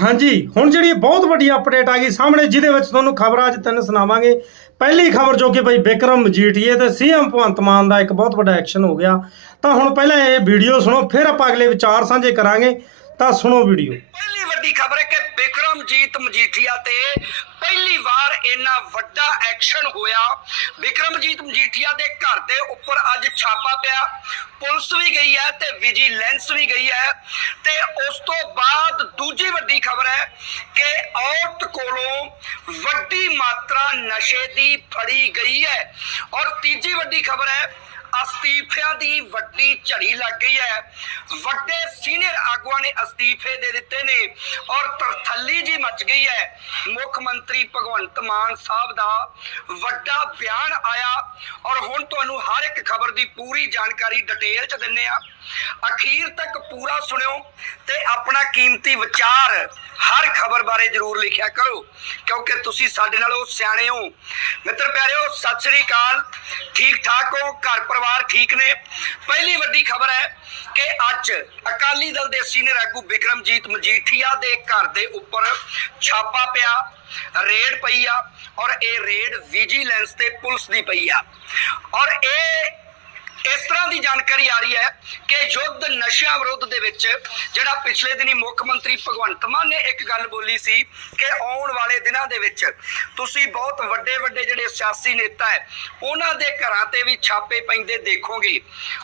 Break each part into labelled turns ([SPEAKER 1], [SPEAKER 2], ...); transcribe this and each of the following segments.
[SPEAKER 1] ਹਾਂਜੀ, ਹੁਣ ਜਿਹੜੀ ਬਹੁਤ ਵੱਡੀ ਅਪਡੇਟ ਆ ਗਈ ਸਾਹਮਣੇ, ਜਿਹਦੇ ਵਿੱਚ ਤੁਹਾਨੂੰ ਖ਼ਬਰਾਂ ਅੱਜ ਤਿੰਨ ਸੁਣਾਵਾਂਗੇ। ਪਹਿਲੀ ਖਬਰ ਜੋ ਕਿ ਭਾਈ ਵਿਕਰਮ ਮਜੀਠੀਏ ਤੇ ਸੀਐਮ ਭਗਵੰਤ ਮਾਨ ਦਾ ਇੱਕ ਬਹੁਤ ਵੱਡਾ ਐਕਸ਼ਨ ਹੋ ਗਿਆ। ਤਾਂ ਹੁਣ ਪਹਿਲਾਂ ਇਹ ਵੀਡੀਓ ਸੁਣੋ, ਫਿਰ ਆਪਾਂ ਅਗਲੇ ਵਿਚਾਰ ਸਾਂਝੇ ਕਰਾਂਗੇ। ਤਾਂ ਸੁਣੋ ਵੀਡੀਓ।
[SPEAKER 2] ਪਹਿਲੀ ਵੱਡੀ ਖਬਰ ਹੈ ਕਿ ਵਿਕਰਮਜੀਤ ਮਜੀਠੀਆ ਤੇ ਪਹਿਲੀ ਵਾਰ ਇੰਨਾ ਵੱਡਾ ਐਕਸ਼ਨ ਹੋਇਆ। ਵਿਕਰਮਜੀਤ ਮਜੀਠੀਆ ਦੇ ਘਰ ਦੇ ਉੱਪਰ ਅੱਜ ਛਾਪਾ ਪਿਆ। ਪੁਲਿਸ ਵੀ ਗਈ ਹੈ ਤੇ ਵਿਜੀਲੈਂਸ ਵੀ ਗਈ ਹੈ। ਤੇ ਉਸ ਤੋਂ ਬਾਅਦ ਦੂਜੀ ਵੱਡੀ ਖਬਰ ਹੈ ਕਿ ਔਰਤ ਕੋਲੋਂ ਵੱਡੀ ਮਾਤਰਾ ਨਸ਼ੇ ਦੀ ਫੜੀ ਗਈ ਹੈ। ਔਰ ਤੀਜੀ ਵੱਡੀ ਖਬਰ ਹੈ ਅਸਤੀਫਿਆਂ ਦੀ ਵੱਡੀ ਝੜੀ ਲੱਗ ਗਈ ਹੈ। ਵੱਡੇ ਸੀਨੀਅਰ ਆਗੂਆਂ ਨੇ ਅਸਤੀਫੇ ਦੇ ਦਿੱਤੇ ਨੇ ਔਰ ਤਰਥੱਲੀ ਜੀ ਮਚ ਗਈ ਹੈ। ਮੁੱਖ ਮੰਤਰੀ ਭਗਵੰਤ ਮਾਨ ਸਾਹਿਬ ਦਾ ਵੱਡਾ ਬਿਆਨ ਆਇਆ ਔਰ ਹੁਣ ਤੁਹਾਨੂੰ ਹਰ ਇੱਕ ਖਬਰ ਦੀ ਪੂਰੀ ਜਾਣਕਾਰੀ ਡਿਟੇਲ ਚ ਦਿੰਨੇ ਆ। ਅਖੀਰ ਤੱਕ ਪੂਰਾ ਸੁਣਿਓ ਤੇ ਆਪਣਾ ਕੀਮਤੀ ਵਿਚਾਰ ਹਰ ਖਬਰ ਬਾਰੇ ਜਰੂਰ ਲਿਖਿਆ ਕਰੋ, ਕਿਉਂਕਿ ਤੁਸੀਂ ਸਾਡੇ ਨਾਲੋਂ ਸਿਆਣੇ ਹੋ। ਮਿੱਤਰ ਪਿਆਰਿਓ, ਸਤਿ ਸ੍ਰੀ ਅਕਾਲ। ਠੀਕ ਠਾਕ ਹੋ? ਘਰ ਪਰਿਵਾਰ ਠੀਕ ਨੇ। ਪਹਿਲੀ ਵੱਡੀ ਖਬਰ ਹੈ ਕਿ ਅੱਜ ਅਕਾਲੀ ਦਲ ਦੇ ਸੀਨੀਅਰ ਆਗੂ ਵਿਕਰਮਜੀਤ ਮਜੀਠੀਆ ਦੇ ਘਰ ਦੇ ਉੱਪਰ ਛਾਪਾ ਪਿਆ, ਰੇਡ ਪਈ ਆ ਔਰ ਇਹ ਰੇਡ ਵਿਜੀਲੈਂਸ ਤੇ ਪੁਲਿਸ ਦੀ ਪਈ ਆ। ਔਰ ਇਹ ਇਸ ਤਰ੍ਹਾਂ ਦੀ ਜਾਣਕਾਰੀ ਆ ਰਹੀ ਹੈ ਕਿ ਯੁੱਧ ਨਸ਼ਿਆਂ ਵਿਰੁੱਧ ਦੇ ਵਿੱਚ ਜਿਹੜਾ ਪਿਛਲੇ ਦਿਨੀ ਮੁੱਖ ਮੰਤਰੀ ਭਗਵੰਤ ਮਾਨ ਨੇ ਇੱਕ ਗੱਲ ਬੋਲੀ ਸੀ ਕਿ ਆਉਣ ਵਾਲੇ ਦਿਨਾਂ ਦੇ ਵਿੱਚ ਤੁਸੀਂ ਬਹੁਤ ਵੱਡੇ ਵੱਡੇ ਜਿਹੜੇ ਸਿਆਸੀ ਨੇਤਾ ਹੈ, ਉਹਨਾਂ ਦੇ ਘਰਾਂ ਤੇ ਵੀ ਛਾਪੇ ਪੈਂਦੇ ਦੇਖੋਗੇ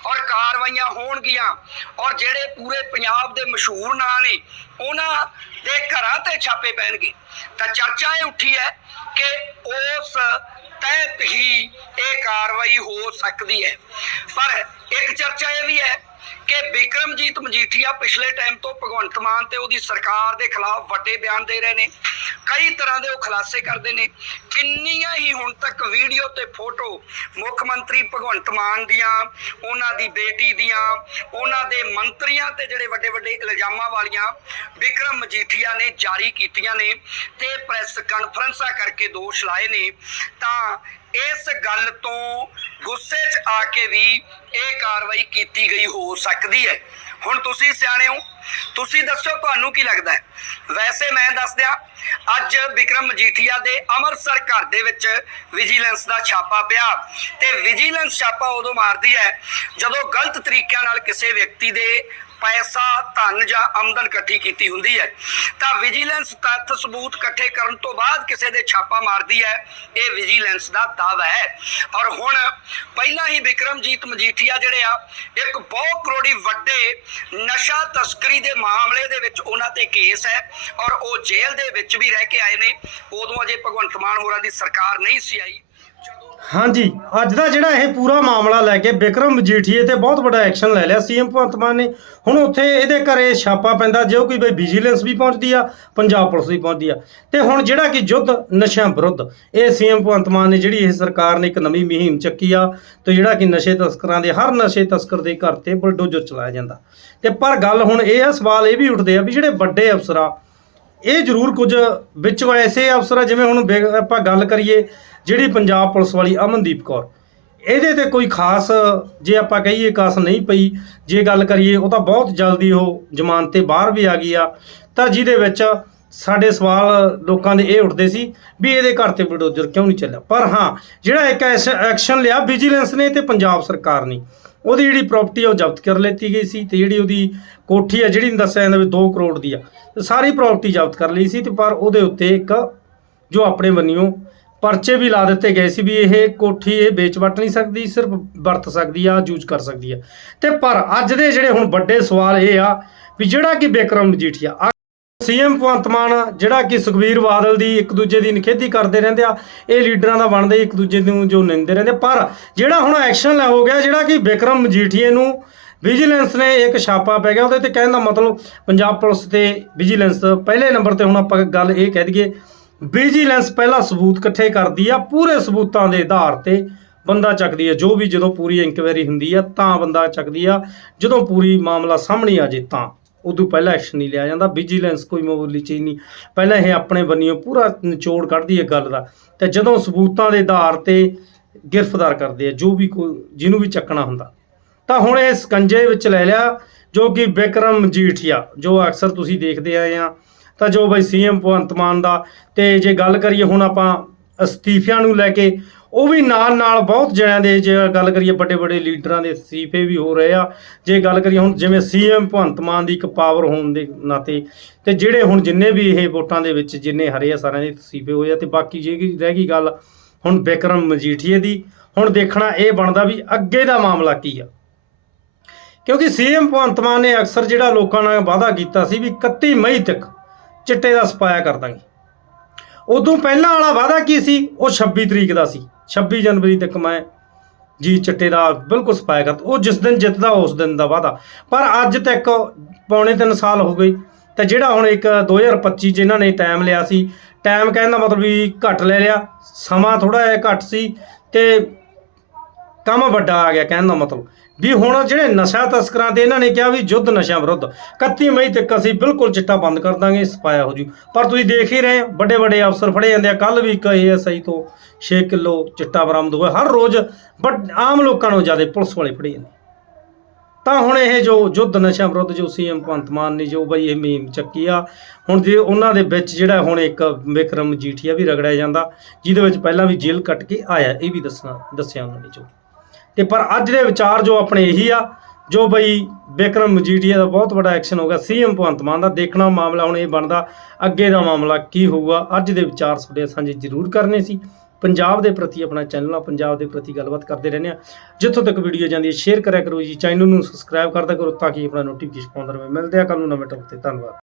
[SPEAKER 2] ਔਰ ਕਾਰਵਾਈਆਂ ਹੋਣਗੀਆਂ ਔਰ ਜਿਹੜੇ ਪੂਰੇ ਪੰਜਾਬ ਦੇ ਮਸ਼ਹੂਰ ਨਾਂ ਨੇ, ਉਹਨਾਂ ਦੇ ਘਰਾਂ ਤੇ ਛਾਪੇ ਪੈਣਗੇ। ਤਾਂ ਚਰਚਾ ਇਹ ਉੱਠੀ ਹੈ ਕਿ ਉਸ ਤਹਿਤ ਹੀ ਇਹ ਕਾਰਵਾਈ ਹੋ ਸਕਦੀ ਹੈ। ਪਰ ਇੱਕ ਚਰਚਾ ਇਹ ਵੀ ਹੈ ਕਿ ਵਿਕਰਮਜੀਤ ਮਜੀਠੀਆ ਪਿਛਲੇ ਟਾਈਮ ਤੋਂ ਭਗਵੰਤ ਮਾਨ ਤੇ ਉਹਦੀ ਸਰਕਾਰ ਦੇ ਖਿਲਾਫ ਵੱਡੇ ਬਿਆਨ ਦੇ ਰਹੇ ਨੇ। ਕਈ ਤਰ੍ਹਾਂ ਦੇ ਉਹ ਖੁਲਾਸੇ ਕਰਦੇ ਨੇ। ਕਿੰਨੀਆਂ ਹੀ ਹੁਣ ਤੱਕ ਵੀਡੀਓ ਤੇ ਫੋਟੋ ਮੁੱਖ ਮੰਤਰੀ ਭਗਵੰਤ ਮਾਨ ਦੀਆਂ, ਉਹਨਾਂ ਦੀ ਬੇਟੀ ਦੀਆਂ, ਉਹਨਾਂ ਦੇ ਮੰਤਰੀਆਂ ਤੇ ਜਿਹੜੇ ਵੱਡੇ ਵੱਡੇ ਇਲਜ਼ਾਮਾਂ ਵਾਲੀਆਂ ਵਿਕਰਮ ਮਜੀਠੀਆ ਨੇ ਜਾਰੀ ਕੀਤੀਆਂ ਨੇ ਤੇ ਪ੍ਰੈਸ ਕਾਨਫਰੰਸਾਂ ਕਰਕੇ ਦੋਸ਼ ਲਾਏ ਨੇ, ਤਾਂ ਇਸ ਗੱਲ ਤੋਂ ਗੁੱਸੇ 'ਚ ਆ ਕੇ ਵੀ ਇਹ ਕਾਰਵਾਈ ਕੀਤੀ ਗਈ ਹੋ ਸਕਦੀ ਹੈ। ਹੁਣ ਤੁਸੀਂ ਸਿਆਣੇ ਹੋ। ਤੁਸੀਂ ਦੱਸੋ ਤੁਹਾਨੂੰ ਕੀ ਲੱਗਦਾ ਹੈ? ਵੈਸੇ ਮੈਂ ਦੱਸ ਦਿਆਂ, ਅੱਜ ਵਿਕਰਮ ਮਜੀਠੀਆ ਦੇ ਅੰਮ੍ਰਿਤਸਰ ਘਰ ਦੇ ਵਿੱਚ ਵਿਜੀਲੈਂਸ ਦਾ ਛਾਪਾ ਪਿਆ ਤੇ ਵਿਜੀਲੈਂਸ ਛਾਪਾ ਉਦੋਂ ਮਾਰਦੀ ਹੈ ਜਦੋਂ ਗਲਤ ਤਰੀਕਿਆਂ ਨਾਲ ਕਿਸੇ ਵਿਅਕਤੀ ਦੇ ਪੈਸਾ, ਧਨ ਜਾਂ ਆਮਦਨ ਇਕੱਠੀ ਕੀਤੀ ਹੁੰਦੀ ਹੈ। ਤਾਂ ਵਿਜੀਲੈਂਸ ਤੱਥ ਸਬੂਤ ਇਕੱਠੇ ਕਰਨ ਤੋਂ ਬਾਅਦ ਕਿਸੇ ਦੇ ਛਾਪਾ ਮਾਰਦੀ ਹੈ, ਇਹ ਵਿਜੀਲੈਂਸ ਦਾ ਦਾਅਵਾ ਹੈ। ਔਰ ਹੁਣ ਪਹਿਲਾਂ ਹੀ ਵਿਕਰਮਜੀਤ ਮਜੀਠੀਆ ਜਿਹੜੇ ਆ, ਇੱਕ ਬਹੁਤ ਕਰੋੜੀ ਵੱਡੇ ਨਸ਼ਾ ਤਸਕਰੀ ਦੇ ਮਾਮਲੇ ਦੇ ਵਿੱਚ ਉਹਨਾਂ ਤੇ ਕੇਸ ਹੈ। ਔਰ ਉਹ ਜੇਲ੍ਹ ਦੇ ਵਿੱਚ ਵੀ ਰਹਿ ਕੇ ਆਏ ਨੇ। ਉਦੋਂ ਅਜੇ ਭਗਵੰਤ ਮਾਨ ਹੋਰਾਂ ਦੀ ਸਰਕਾਰ ਨਹੀਂ ਸੀ ਆਈ।
[SPEAKER 1] ਹਾਂਜੀ, ਅੱਜ ਦਾ ਜਿਹੜਾ ਇਹ ਪੂਰਾ ਮਾਮਲਾ ਲੈ ਕੇ ਵਿਕਰਮ ਮਜੀਠੀਏ ਤੇ ਬਹੁਤ ਵੱਡਾ ਐਕਸ਼ਨ ਲੈ ਲਿਆ। ਸੀਐਮ ਭਗਵੰਤ ਮਾਨ ਨੇ ਹੁਣ ਉੱਥੇ ਇਹਦੇ ਘਰੇ ਛਾਪਾ ਪੈਂਦਾ, ਜੋ ਕਿ ਬਈ ਵਿਜੀਲੈਂਸ ਵੀ ਪਹੁੰਚਦੀ ਆ, ਪੰਜਾਬ ਪੁਲਿਸ ਵੀ ਪਹੁੰਚਦੀ ਆ। ਤੇ ਹੁਣ ਜਿਹੜਾ ਕਿ ਯੁੱਧ, ਨਸ਼ਿਆਂ ਵਿਰੁੱਧ, ਇਹ ਸੀਐਮ ਭਗਵੰਤ ਮਾਨ ਨੇ ਜਿਹੜੀ ਇਹ ਸਰਕਾਰ ਨੇ ਇੱਕ ਨਵੀਂ ਮੁਹਿੰਮ ਚੱਕੀ ਆ, ਤੇ ਜਿਹੜਾ ਕਿ ਨਸ਼ੇ ਤਸਕਰਾਂ ਦੇ, ਹਰ ਨਸ਼ੇ ਤਸਕਰ ਦੇ ਘਰ ਤੇ ਬਲਡੋਜ਼ਰ ਚਲਾਇਆ ਜਾਂਦਾ। ਤੇ ਪਰ ਗੱਲ ਹੁਣ ਇਹ ਆ, ਸਵਾਲ ਇਹ ਵੀ ਉੱਠਦੇ ਆ ਵੀ ਜਿਹੜੇ ਵੱਡੇ ਅਫਸਰ ਆ ਇਹ ਜ਼ਰੂਰ ਕੁਝ ਵਿੱਚ ਐਸੇ ਅਫਸਰ ਆ, ਜਿਵੇਂ ਹੁਣ ਬੇ- ਆਪਾਂ ਗੱਲ ਕਰੀਏ ਜਿਹੜੀ ਪੰਜਾਬ ਪੁਲਿਸ ਵਾਲੀ ਅਮਨਦੀਪ ਕੌਰ। ਇਹਦੇ ਤੇ ਕੋਈ ਖਾਸ ਜੇ ਆਪਾਂ ਕਹੀਏ ਕਾਸ ਨਹੀਂ ਪਈ, ਜੇ ਗੱਲ ਕਰੀਏ ਉਹ ਤਾਂ ਬਹੁਤ ਜਲਦੀ ਉਹ ਜ਼ਮਾਨਤ ਤੇ ਬਾਹਰ ਵੀ ਆ ਗਈ ਆ। ਤਾਂ ਜਿਹਦੇ ਵਿੱਚ ਸਾਡੇ ਸਵਾਲ ਲੋਕਾਂ ਦੇ ਇਹ ਉੱਠਦੇ ਸੀ ਵੀ ਇਹਦੇ ਘਰ ਤੇ ਬਲਡੋਜ਼ਰ ਕਿਉਂ ਨਹੀਂ ਚੱਲਿਆ? ਪਰ ਹਾਂ, ਜਿਹੜਾ ਇੱਕ ਐਸ- ਐਕਸ਼ਨ ਲਿਆ ਵਿਜੀਲੈਂਸ ਨੇ ਤੇ ਪੰਜਾਬ ਸਰਕਾਰ ਨੇ। ਉਹਦੀ ਜਿਹੜੀ ਪ੍ਰਾਪਰਟੀ ਉਹ ਜ਼ਬਤ ਕਰ ਲੈਤੀ ਗਈ ਸੀ ਤੇ ਜਿਹੜੀ ਉਹਦੀ ਕੋਠੀ ਆ, ਜਿਹੜੀ ਦੱਸਿਆ ਜਾਂਦਾ ਵੀ 2 ਕਰੋੜ ਦੀ ਆ, ਤੇ ਸਾਰੀ ਪ੍ਰਾਪਰਟੀ ਜ਼ਬਤ ਕਰ ਲਈ ਸੀ ਤੇ ਪਰ ਉਹਦੇ ਉੱਤੇ ਇੱਕ ਜੋ ਆਪਣੇ ਬੰਨਿਓ ਪਰਚੇ ਵੀ ਲਾ ਦਿੱਤੇ ਗਏ ਸੀ ਵੀ ਇਹ ਕੋਠੀ ਇਹ ਵੇਚ ਵਟ ਨਹੀਂ ਸਕਦੀ, ਸਿਰਫ ਵਰਤ ਸਕਦੀ ਆ, ਯੂਜ਼ ਕਰ ਸਕਦੀ ਆ। ਤੇ ਪਰ ਅੱਜ ਦੇ ਜਿਹੜੇ ਹੁਣ ਵੱਡੇ ਸਵਾਲ ਇਹ ਆ ਵੀ ਜਿਹੜਾ ਕਿ ਬਿਕਰਮ ਮਜੀਠੀਆ ਸੀਐਮ ਭਗਵੰਤ ਮਾਨ, ਜਿਹੜਾ ਕਿ ਸੁਖਬੀਰ ਬਾਦਲ ਦੀ ਇੱਕ ਦੂਜੇ ਦੀ ਨਿਖੇਧੀ ਕਰਦੇ ਰਹਿੰਦੇ ਆ, ਇਹ ਲੀਡਰਾਂ ਦਾ ਬਣਦੇ ਇੱਕ ਦੂਜੇ ਨੂੰ ਜੋ ਨਿੰਦੇ ਰਹਿੰਦੇ ਪਰ ਜਿਹੜਾ ਹੁਣ ਐਕਸ਼ਨ ਲੈ ਹੋ ਗਿਆ, ਜਿਹੜਾ ਕਿ ਬਿਕਰਮ ਮਜੀਠੀਏ ਨੂੰ ਵਿਜੀਲੈਂਸ ਨੇ ਇੱਕ ਛਾਪਾ ਪੈ ਗਿਆ, ਉਹਦੇ ਤੇ ਕਹਿਣ ਦਾ ਮਤਲਬ ਪੰਜਾਬ ਪੁਲਿਸ ਤੇ ਵਿਜੀਲੈਂਸ ਪਹਿਲੇ ਨੰਬਰ ਤੇ ਹੁਣ ਆਪਾਂ ਗੱਲ ਇਹ ਕਹਿ ਦਈਏ, ਵਿਜੀਲੈਂਸ ਪਹਿਲਾਂ ਸਬੂਤ ਇਕੱਠੇ ਕਰਦੀ ਆ, ਪੂਰੇ ਸਬੂਤਾਂ ਦੇ ਆਧਾਰ ਤੇ ਬੰਦਾ ਚੱਕਦੀ ਆ, ਜੋ ਵੀ ਜਦੋਂ ਪੂਰੀ ਇਨਕੁਆਇਰੀ ਹੁੰਦੀ ਆ, ਤਾਂ ਬੰਦਾ ਚੱਕਦੀ ਆ, ਜਦੋਂ ਪੂਰੀ ਮਾਮਲਾ ਸਾਹਮਣੇ ਆ ਜੇ ਤਾਂ। ਉਦੋਂ ਪਹਿਲਾਂ ਐਕਸ਼ਨ ਨਹੀਂ ਲਿਆ ਜਾਂਦਾ ਵਿਜੀਲੈਂਸ ਕੋਈ ਮਾਮੂਲੀ ਚੀਜ਼ ਨਹੀਂ। ਪਹਿਲਾਂ ਇਹ ਆਪਣੇ ਬੰਨਿਓ ਪੂਰਾ ਨਿਚੋੜ ਕੱਢਦੀ ਹੈ ਗੱਲ ਦਾ। ਤੇ ਜਦੋਂ ਸਬੂਤਾਂ ਦੇ ਆਧਾਰ ਤੇ ਗ੍ਰਿਫਤਾਰ ਕਰਦੇ ਆ, ਜੋ ਵੀ ਕੋਈ, ਜਿਹਨੂੰ ਵੀ ਚੱਕਣਾ ਹੁੰਦਾ। ਤਾਂ ਹੁਣ ਇਹ ਸਕੰਜੇ ਵਿੱਚ ਲੈ ਲਿਆ, ਜੋ ਕਿ ਵਿਕਰਮ ਮਜੀਠੀਆ ਜੋ ਅਕਸਰ ਤੁਸੀਂ ਦੇਖਦੇ ਆਏ ਆ। ਤਾਂ ਜੋ ਬਈ ਸੀਐਮ ਭਗਵੰਤ ਮਾਨ ਦਾ, ਤੇ ਜੇ ਗੱਲ ਕਰੀਏ ਹੁਣ ਆਪਾਂ ਅਸਤੀਫਿਆਂ ਨੂੰ ਲੈ ਕੇ ਉਹ ਵੀ ਨਾਲ ਨਾਲ ਬਹੁਤ ਜਣਿਆਂ ਦੇ ਜੇ ਗੱਲ ਕਰੀਏ ਵੱਡੇ ਵੱਡੇ ਲੀਡਰਾਂ ਦੇ ਅਸਤੀਫੇ ਵੀ ਹੋ ਰਹੇ ਆ। ਜੇ ਗੱਲ ਕਰੀਏ ਹੁਣ ਜਿਵੇਂ ਸੀਐਮ ਭਗਵੰਤ ਮਾਨ ਦੀ ਇੱਕ ਪਾਵਰ ਹੋਣ ਦੇ ਨਾਤੇ ਤੇ ਜਿਹੜੇ ਹੁਣ ਜਿੰਨੇ ਵੀ ਇਹ ਵੋਟਾਂ ਦੇ ਵਿੱਚ ਜਿੰਨੇ ਹਰੇ ਆ ਸਾਰਿਆਂ ਦੇ ਅਸਤੀਫੇ ਹੋਏ ਆ ਤੇ ਬਾਕੀ ਜੇ ਰਹਿ ਗਈ ਗੱਲ ਹੁਣ ਬਿਕਰਮ ਮਜੀਠੀਏ ਦੀ, ਹੁਣ ਦੇਖਣਾ ਇਹ ਬਣਦਾ ਵੀ ਅੱਗੇ ਦਾ ਮਾਮਲਾ ਕੀ ਆ। ਕਿਉਂਕਿ ਸੀਐਮ ਭਗਵੰਤ ਮਾਨ ਨੇ ਅਕਸਰ ਜਿਹੜਾ ਲੋਕਾਂ ਨਾਲ ਵਾਅਦਾ ਕੀਤਾ ਸੀ ਵੀ 31 ਮਈ ਤੱਕ ਚਿੱਟੇ ਦਾ ਸਪਾਇਆ ਕਰ ਦਾਂਗੇ। ਉਦੋਂ ਪਹਿਲਾਂ ਵਾਲਾ ਵਾਅਦਾ ਕੀ ਸੀ? ਉਹ 26 ਤਰੀਕ ਦਾ ਸੀ। 26 ਜਨਵਰੀ ਤੱਕ ਮੈਂ ਜੀ ਚਿੱਟੇ ਦਾ ਬਿਲਕੁਲ ਸਪਾਇਆ ਕਰ ਉਹ ਜਿਸ ਦਿਨ ਜਿੱਤਦਾ, ਉਸ ਦਿਨ ਦਾ ਵਾਅਦਾ। ਪਰ ਅੱਜ ਤੱਕ ਪੌਣੇ 3 ਸਾਲ ਹੋ ਗਏ ਤਾਂ ਜਿਹੜਾ ਹੁਣ ਇੱਕ 2025 ਚ ਇਹਨਾਂ ਨੇ ਟਾਈਮ ਲਿਆ ਸੀ ਟਾਈਮ ਕਹਿਣ ਦਾ ਮਤਲਬ ਵੀ ਘੱਟ ਲੈ ਲਿਆ। ਸਮਾਂ ਥੋੜਾ ਜਿਹਾ ਘੱਟ ਸੀ ਤੇ ਕੰਮ ਵੱਡਾ ਆ ਗਿਆ ਕਹਿਣ ਦਾ ਮਤਲਬ। ਵੀ ਹੁਣ ਜਿਹੜੇ ਨਸ਼ਾ ਤਸਕਰਾਂ ਤੇ ਇਹਨਾਂ ਨੇ ਕਿਹਾ ਵੀ ਯੁੱਧ ਨਸ਼ਾ ਵਿਰੁੱਧ 31 ਮਈ ਤੱਕ ਅਸੀਂ ਬਿਲਕੁਲ ਚਿੱਟਾ ਬੰਦ ਕਰ ਦਾਂਗੇ ਸਪਾਇਆ ਹੋ ਜੂ। ਪਰ ਤੁਸੀਂ ਦੇਖ ਹੀ ਰਹੇ ਵੱਡੇ ਵੱਡੇ ਅਫਸਰ ਫੜੇ ਜਾਂਦੇ ਆ ਕੱਲ ਵੀ ਇੱਕ ਏਐਸਆਈ ਤੋਂ 6 ਕਿਲੋ ਚਿੱਟਾ ਬਰਾਮਦ ਹੋਇਆ। ਹਰ ਰੋਜ਼ ਬਟ ਆਮ ਲੋਕਾਂ ਨੂੰ ਜ਼ਿਆਦਾ ਪੁਲਿਸ ਵਾਲੇ ਫੜੇ ਜਾਂਦੇ। ਤਾਂ ਹੁਣ ਇਹ ਜੋ ਯੁੱਧ ਨਸ਼ਾ ਵਿਰੁੱਧ, ਜੋ ਸੀਐਮ ਭਗਵੰਤ ਮਾਨ ਨੇ, ਜੋ ਬਈ ਇਹ ਮੀਮ ਚੱਕੀ ਆ, ਹੁਣ ਜੇ ਉਹਨਾਂ ਦੇ ਵਿੱਚ ਜਿਹੜਾ ਹੁਣ ਇੱਕ ਵਿਕਰਮ ਜੀਠੀਆ ਵੀ ਰਗੜਿਆ ਜਾਂਦਾ, ਜਿਹਦੇ ਵਿੱਚ ਪਹਿਲਾਂ ਵੀ ਜੇਲ੍ਹ ਕੱਟ ਕੇ ਆਇਆ, ਇਹ ਵੀ ਦੱਸਣਾ, ਦੱਸਿਆ ਉਹਨਾਂ ਨੇ ਜੋ। ਤੇ ਪਰ ਅੱਜ ਦੇ ਵਿਚਾਰ ਜੋ ਆਪਣੇ ਇਹੀ ਆ, ਜੋ ਬਈ ਵਿਕਰਮ ਮਜੀਠੀਆ ਦਾ ਬਹੁਤ ਵੱਡਾ ਐਕਸ਼ਨ ਹੋ ਗਿਆ, ਸੀਐਮ ਭਗਵੰਤ ਮਾਨ ਦਾ ਦੇਖਣਾ ਮਾਮਲਾ ਹੁਣ ਇਹ ਬਣਦਾ, ਅੱਗੇ ਦਾ ਮਾਮਲਾ ਕੀ ਹੋਊਗਾ, ਅੱਜ ਦੇ ਵਿਚਾਰ ਤੁਹਾਡੇ ਸਾਂਝੇ ਜ਼ਰੂਰ ਕਰਨੇ ਸੀ। ਪੰਜਾਬ ਦੇ ਪ੍ਰਤੀ ਆਪਣਾ ਚੈਨਲ ਆ, ਪੰਜਾਬ ਦੇ ਪ੍ਰਤੀ ਗੱਲਬਾਤ ਕਰਦੇ ਰਹਿੰਦੇ ਆ। ਜਿੱਥੋਂ ਤੱਕ ਵੀਡੀਓ ਜਾਂਦੀ ਹੈ ਸ਼ੇਅਰ ਕਰਿਆ ਕਰੋ ਜੀ ਚੈਨਲ ਨੂੰ ਸਬਸਕ੍ਰਾਈਬ ਕਰਦਾ ਕਰੋ ਤਾਂ ਕਿ ਆਪਣਾ ਨੋਟੀਫਿਕੇਸ਼ਨ ਪਾਉਂਦਾ ਰਹੇ। ਮਿਲਦੇ ਆ ਕੱਲ ਨੂੰ ਨਵੇਂ ਟੌਪਿਕ ਤੇ, ਧੰਨਵਾਦ।